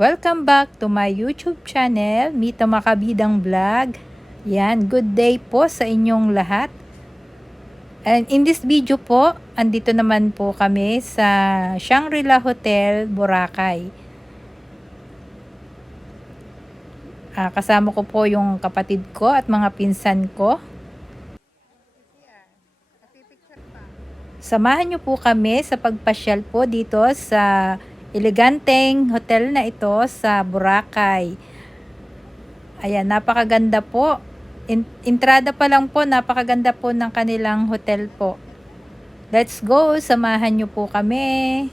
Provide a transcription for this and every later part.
Welcome back to my YouTube channel, Mita Makabidang Vlog. Yan, good day po sa inyong lahat. And in this video po, andito naman po kami sa Shangri-La Hotel, Boracay. Kasama ko po yung kapatid ko at mga pinsan ko. Samahan niyo po kami sa pagpasyal po dito sa eleganteng hotel na ito sa Boracay. Ayan, napakaganda po. Entrada pa lang po, napakaganda po ng kanilang hotel po. Let's go, samahan niyo po kami.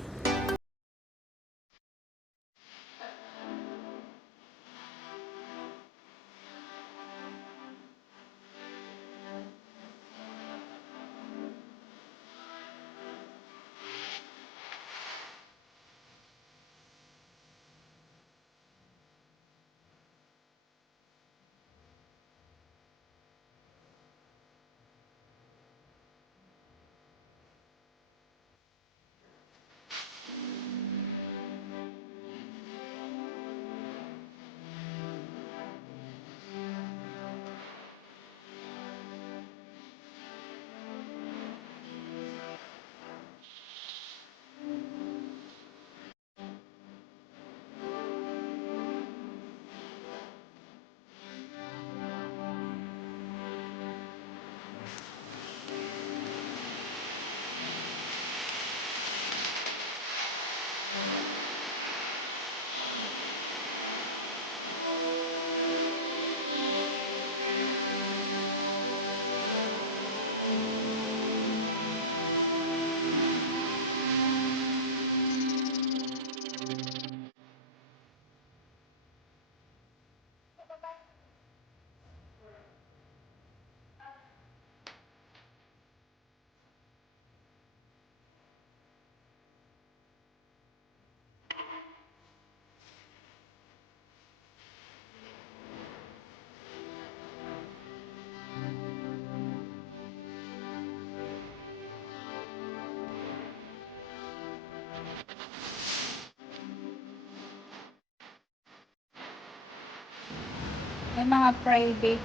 May mga private.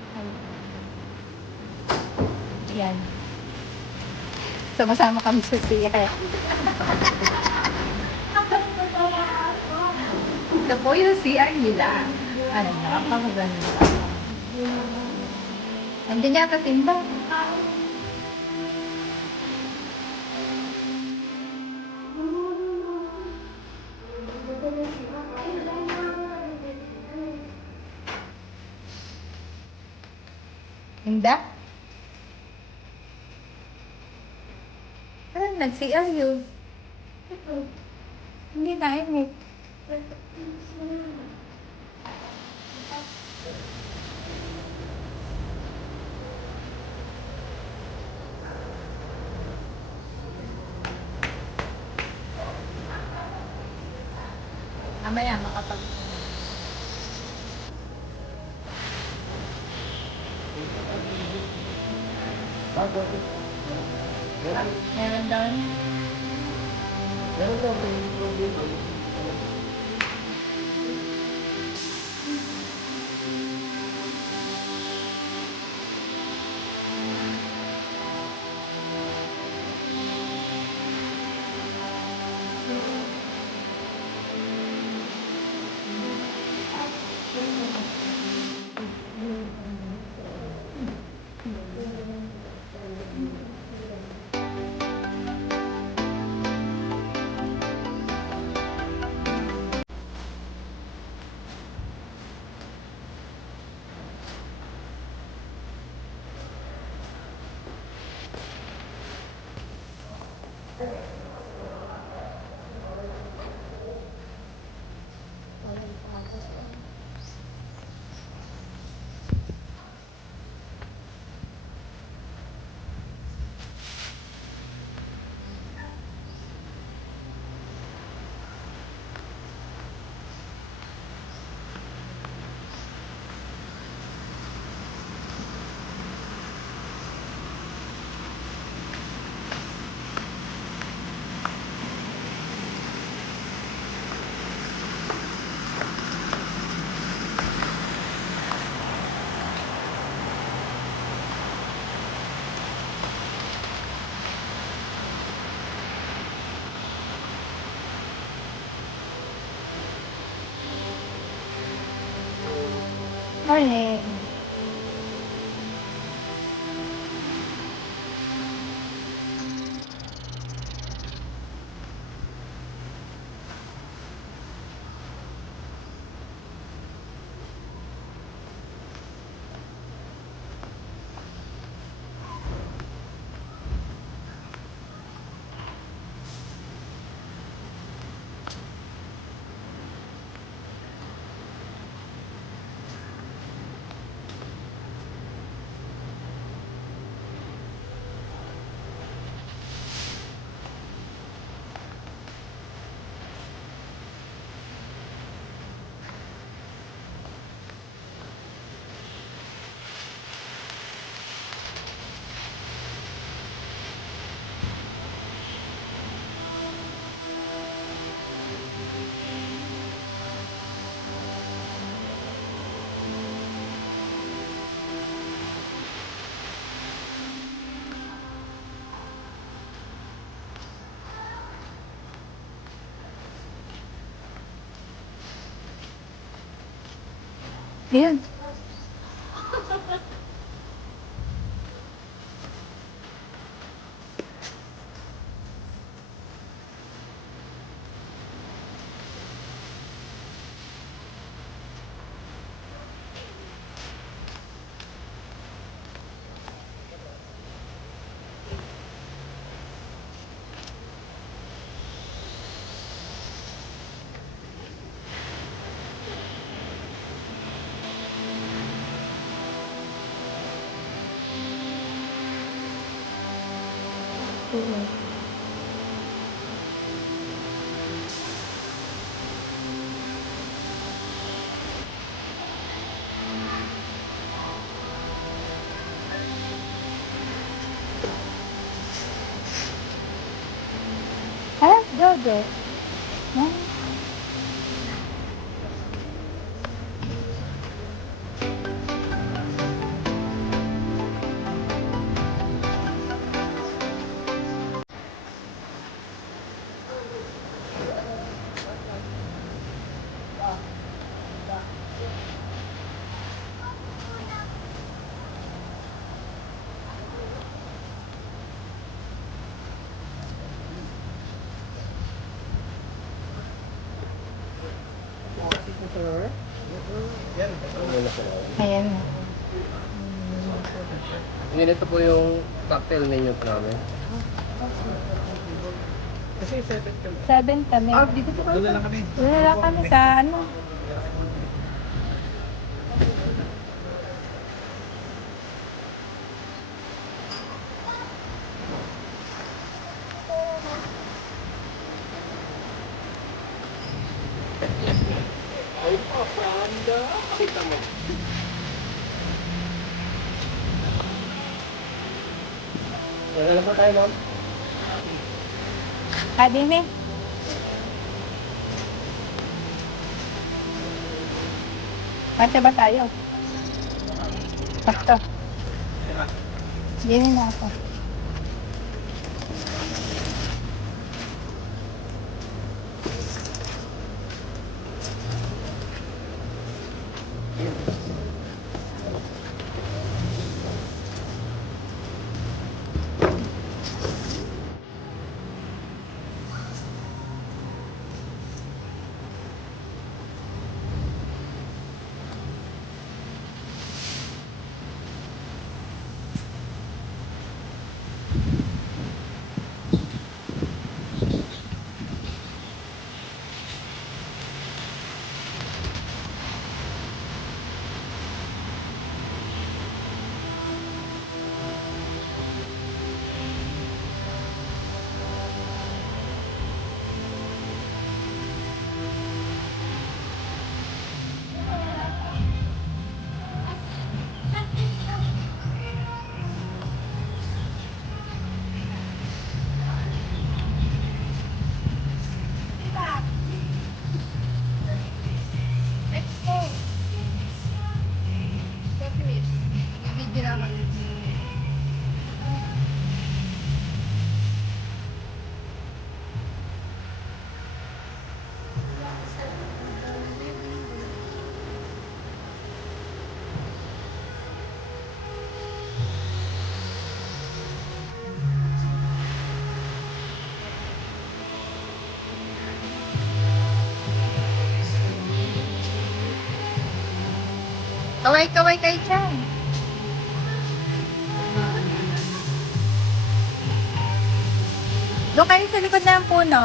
Yan. Sama-sama kami sa CR. Ito po yung CR nila. Ano, napakaganda. Andiyan yata timba. Tinda? Nag-CR yun. Hindi na eh. Mamaya makapag... Meron doon. Morning. Yan. Ha? Dodo. No? Ayan. Ganito po yung cocktail menu po namin. Kasi 7 kami. dito po kayo. Doon na lang kami. Wala kami sa ano. Ay, papanda. Pakita mo. Wala lang pa tayo, ma'am. Adime. Mate ba tayo? Sakto. Hindi na ako. Kaway-kaway kayo dyan. Doon kayo sa likod ng puno.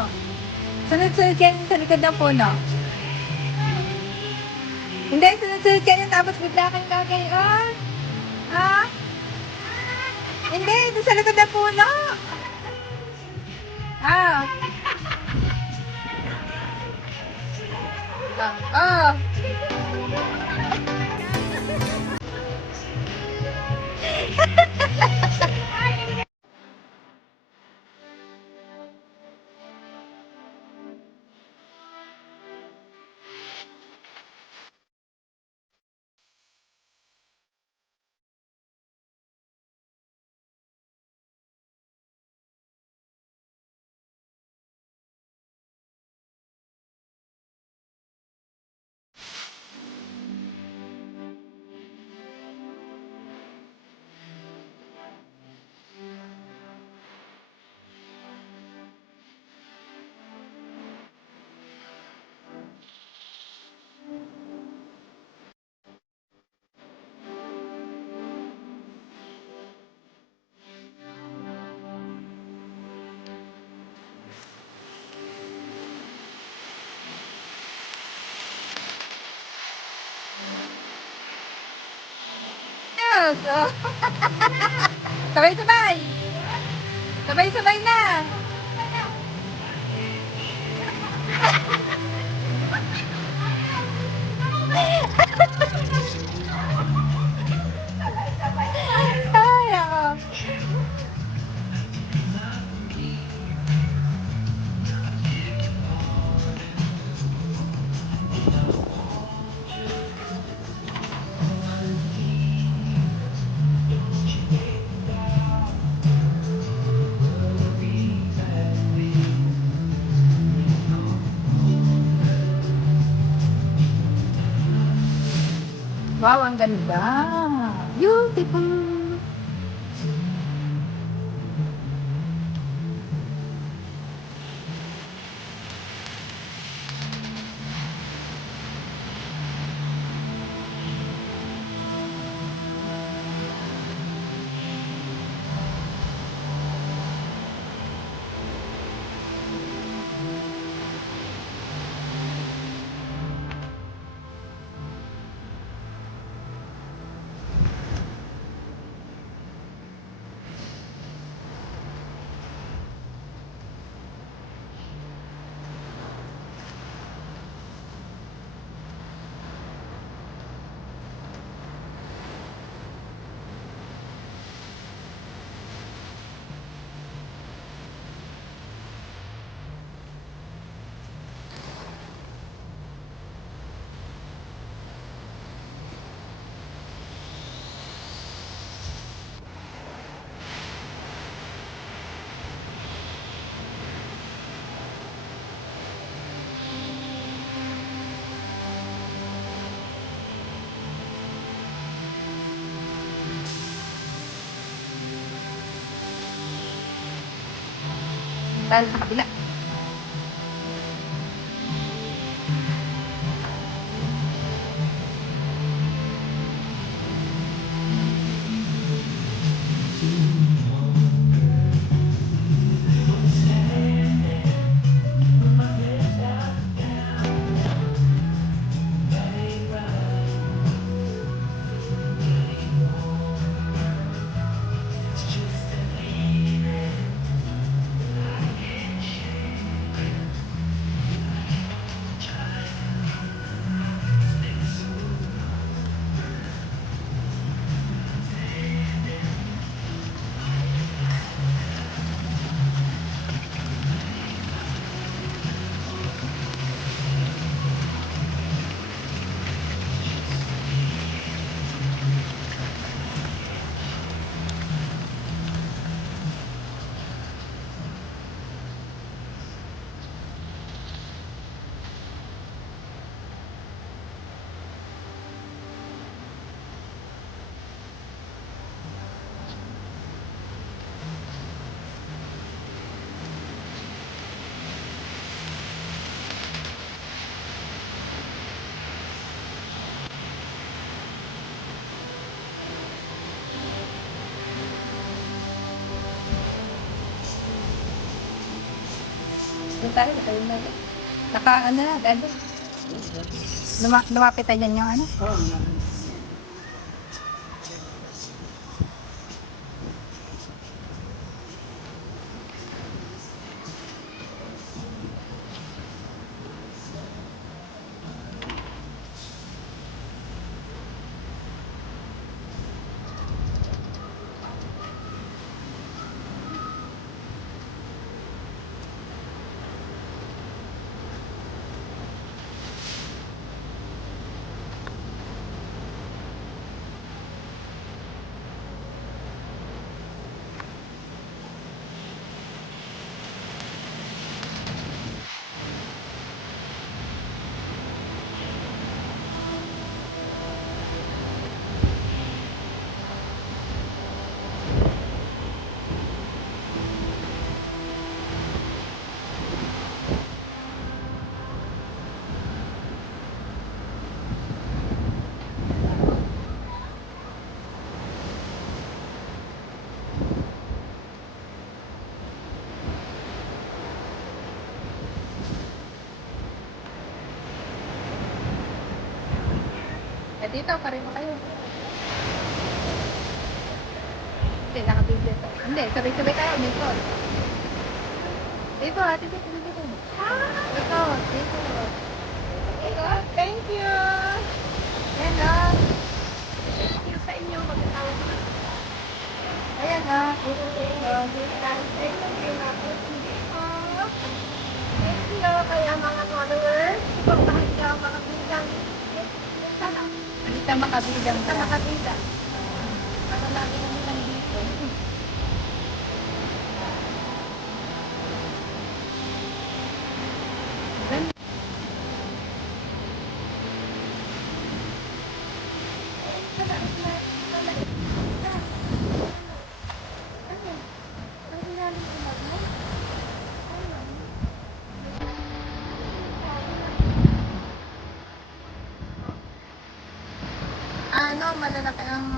Sunod-sunod kayo sa likod ng puno. Hindi, sunod-sunod kayo tapos bigla kayong gagayon. Ha? Hindi, doon sa likod ng puno. Ah. Ah. Oh. Yes. Oh. Sabay-sabay. Sabay-sabay na. Ay, ako. Wow, ang ganda. Beautiful. Dahil sa kabila. tayo. Tayo na. Ano na, gado. Lumapit tayo dyan yung ano. Oo. Eh, dito, pareho kayo. Hindi, nakabigyo to. Hindi, sabay-sabay tayo, dito. Dito, ate, dito, dito. Dito, dito. Thank you! Ayan na. Thank you sa inyong mag-asawa. Ayan na. Dito, dito. Thank you na po. Thank you kaya mga followers. Ipapahan niyo ang mga bidang. Sana. Dito makabidang Sa ka. makabidang. Para lagi namin nandito. Ganda. Ano, malalaki ang...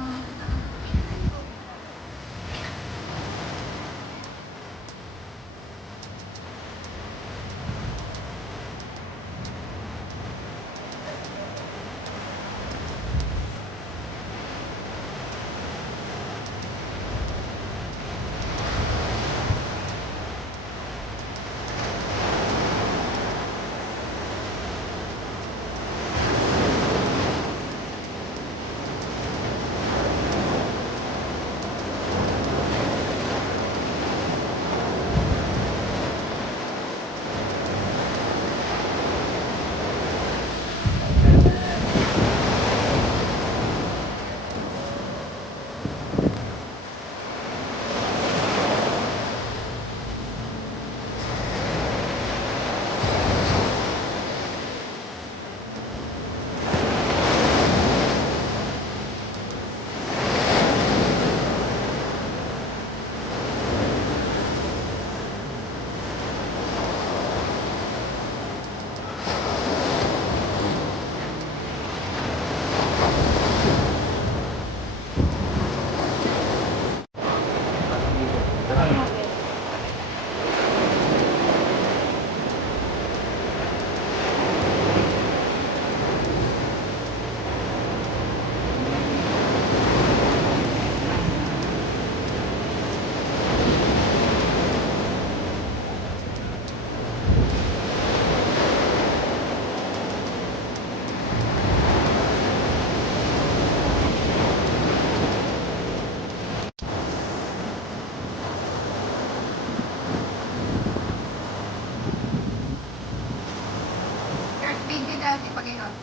Video dati pag yun.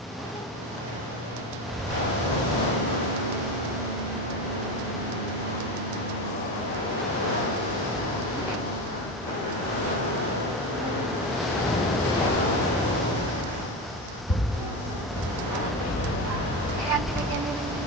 Kaya nilagyan nila yung...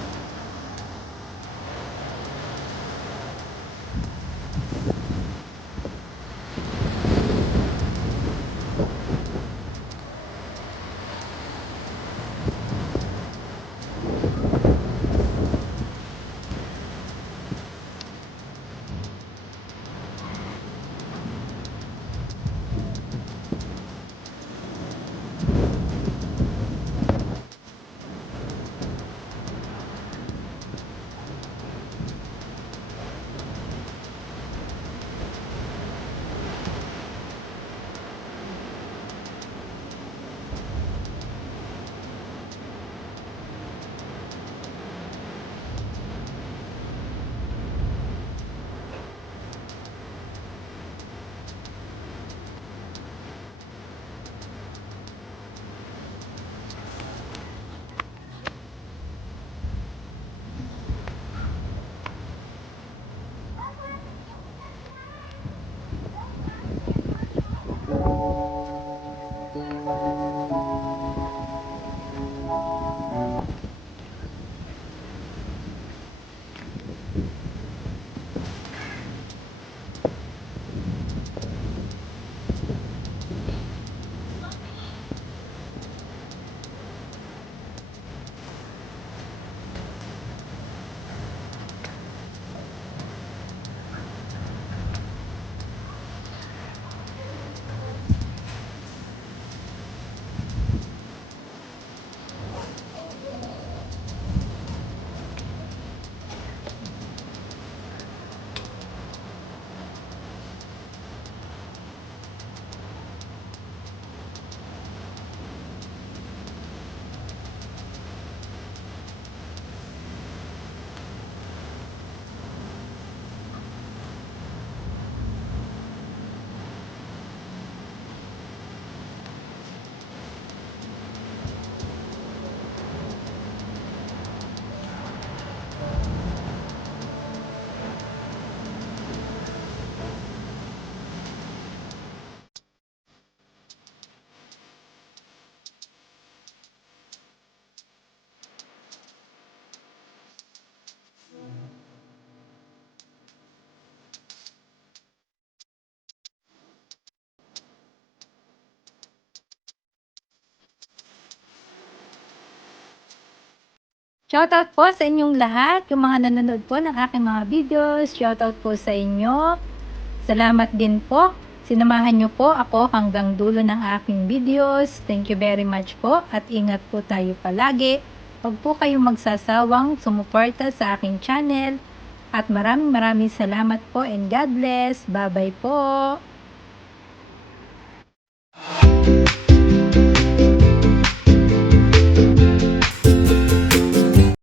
Shoutout po sa inyong lahat, yung mga nanonood po ng aking mga videos. Shoutout po sa inyo. Salamat din po. Sinamahan niyo po ako hanggang dulo ng aking videos. Thank you very much po at ingat po tayo palagi. Huwag po kayong magsasawang sumuporta sa aking channel. At maraming salamat po and God bless. Bye-bye po.